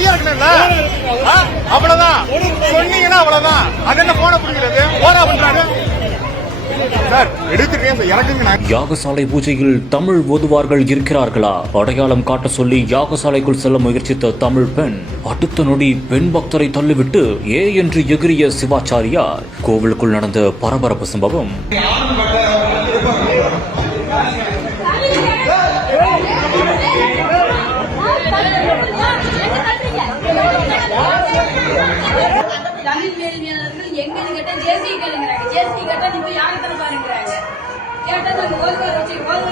கையா இருக்கணும்ல, அவ்வளவுதான் சொன்னீங்கன்னா அவ்வளவுதான். அது என்ன போன பிடிக்கிறது போரா பண்றாரு சார், எடுத்துட்டு இறக்குங்க. யாகசாலை பூஜையில் தமிழ் ஓதுவார்கள் இருக்கிறார்களா? அடையாளம் காட்ட சொல்லி யாகசாலைக்குள் செல்ல முயற்சித்த தமிழ் பெண் அடுத்த நொடி பெண் பக்தரை தள்ளிவிட்டு ஏ என்று எகிரிய சிவாச்சாரியார். கோவிலுக்குள் நடந்த பரபரப்பு சம்பவம். ஜேசி கேட்டா நீங்க யாருக்கு பாருங்கிறாங்க. கேட்டா நாங்க ஓதுவார் வச்சு ஓதுவார்